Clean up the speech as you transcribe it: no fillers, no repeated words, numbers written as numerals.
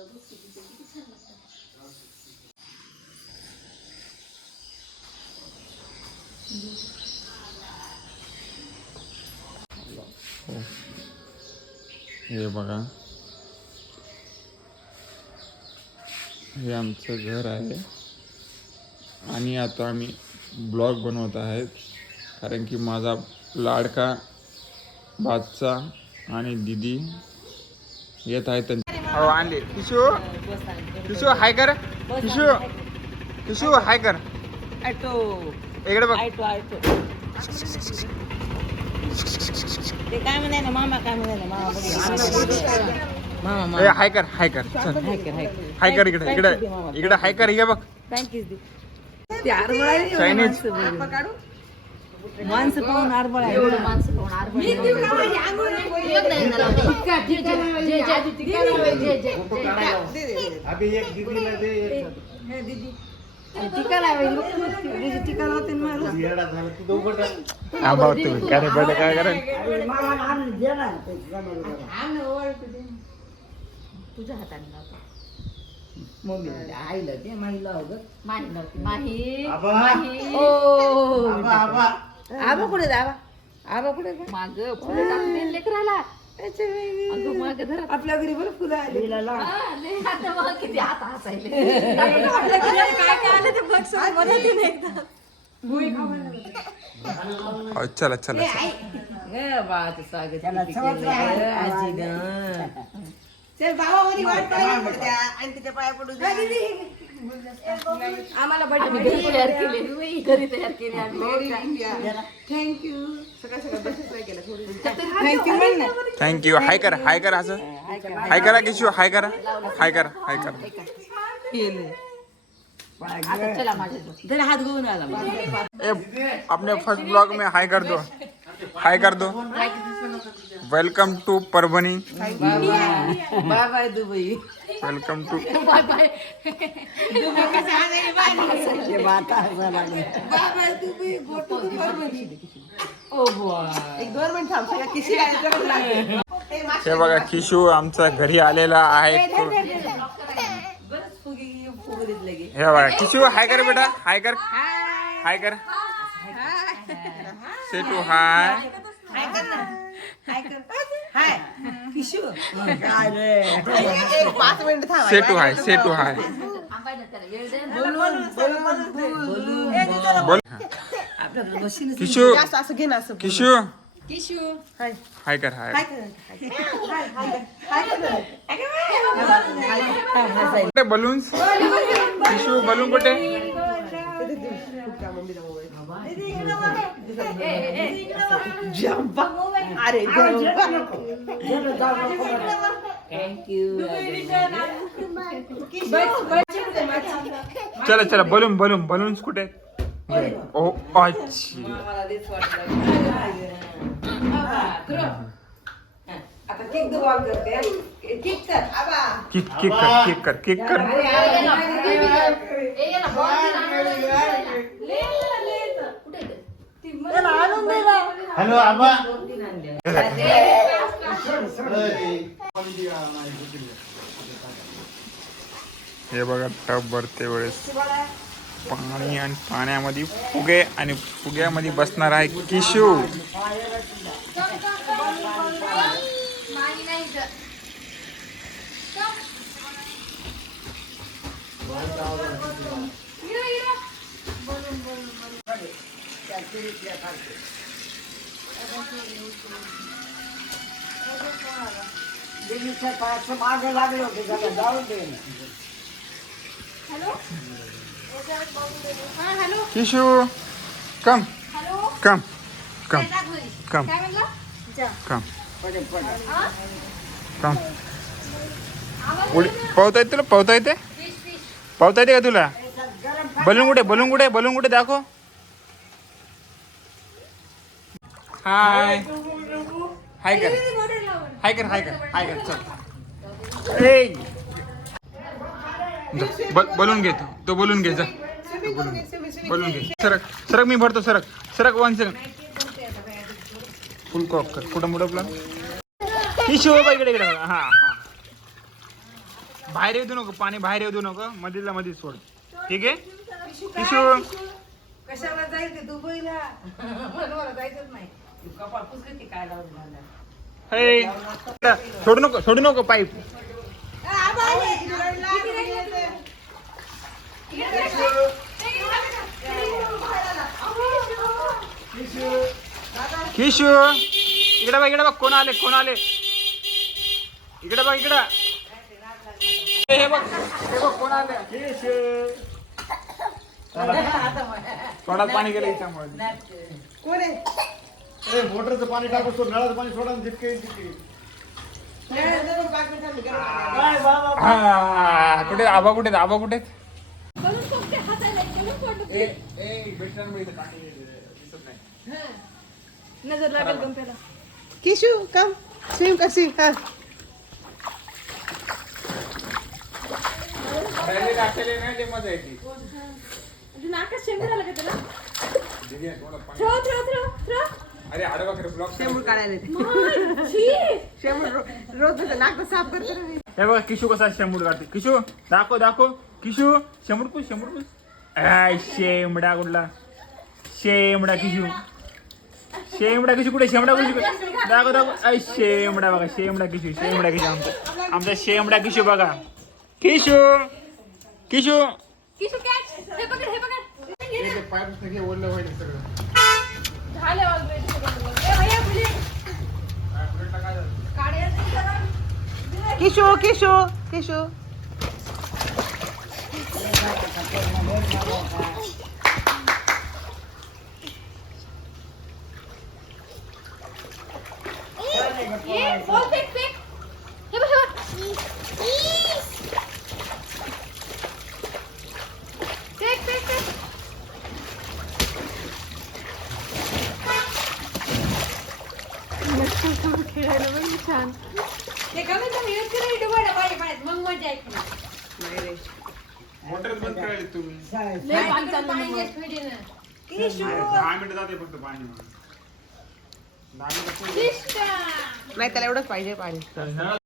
हे बघा, हे आमचं घर आहे आणि आता आम्ही ब्लॉग बनवत आहेत कारण की माझा लाडका बादचा आणि दीदी येत आहेत. हो आणले. किशू किशू हाय कर, किशू किशू हाय कर, इकडे बघ. ते काय म्हणे ना मामा, काय म्हणे ना मामा, हाय कर, हाय कर, चल हाय कर, इकडे इकडे इकडे हाय कर. हे बघ चायनीज माणसं पाहून आरबळ आहे. टीका लावते काय करा तुझ्या हाताने मम्मी आईला ते माहीला माही आबा कुठे आबा कुठे माग फुलं टाकून लेकराला आपल्या घरी बरं फुलं आले. किती हात हसायले चला चला चल बाबा मध्ये वाट पाहिजे आणि तिच्या पाया पडू आम्हाला तयार केली, घरी तयार केली आम्ही. थँक्यू. थँक्यू. हाय करा, हाय करा, असं हाय करा. किशू हाय करा, हाय करा, हाय करा. चला माझ्या हात घेऊन आला. अपने फर्स्ट ब्लॉग में हाय कर दो, हाय कर दो. Welcome to Parbhani. Bye bye Dubai. Welcome to bye bye Dubai. कसं bye bye Dubai, go to Parbhani. Oh boy, एक 2 मिनिट थांब. सगळ्या किशी हे बघा, किशू आमचा घरी आलेला आहे. हे बघा, किशू हाय कर बेटा, हाय कर, हाय कर. से टू हाय. हाय किशू. काय रे, 5 मिनिट थांब. से टू हाय, से टू हाय. बोल. किशू असं घे ना, असं किशू किशू. हाय कर, हाय. कुठे बलून्स? किशू बलून कुठे? अरे चला चला, बलून बलून बलून्स कुठे? ओ अच्छी. आता केक दुवा करते. केक कर आबा. किक किक कर, किक कर, किक कर. हॅलो आबा. हे बघा, टब भरते वेळेस पाणी आणि पाण्यामध्ये फुगे आणि फुग्यामध्ये बसणार आहे किशू. मागे लागले होते, जाऊन दे. किशू कम कम कम कम कम कम. उडी पोहता येते तुला? पोहता येते? पोहता येते का तुला? बलून कुठे, बलून कुठे, बलून कुठे दाखव. हाय हाय कर, हाय कर, हाय कर, हाय कर. चल ए बलून घे, तो बलून घे. जा बलून घे. सरक सरक, मी भरतो. सरक सरक, 1 सेकंड. फुल कॉक कर. कुठं मोठं प्लॅन किशू बाबा, इकडे इकडे. हा बाहेर येऊ देऊ नको, पाणी बाहेर येऊ देऊ नको, मधीला मध्ये सोड. ठीक आहे किशू. कशाला जाईल ते दुबईला? मला जायचंच नाही. कपाळ पुसकती काय लावलं. हे सोडू नको पाईप. किशू इकडे बघ कोण आले. इकडे बघ हे बघ कोण आले. तोंडात पाणी गेलं याच्यामुळे. कोण आहे? मोटरचं पाणी टाकू सोड, नळाचं पाणी सोडा ना जितके येईल तितके. कुठे आबा कुठे नजर लागेल गंप्याला. किशू कम स्विम कर स्विम. हा अरे ब्लॉक शेंबूड काढायला रोज नाक साफ करते ना मी. हे बघा किशू कसा शेंबूड काढते. किशू दाखव किशू शेंबूड पुस. शेमडा कुठला शेमडा किशू कुठे दाखव. शेमडा बघा शेमडा किशू आमचा शेमडा किशू बघा. किशू ओढलं होईल सगळं. किशू खेळायला पण छान. मग मजा येते. मोटर बंद करायला तुम्ही. 10 मिनिटं जाते फक्त पाणी. 10 मिनिटं नाही त्याला एवढंच पाहिजे पाणी.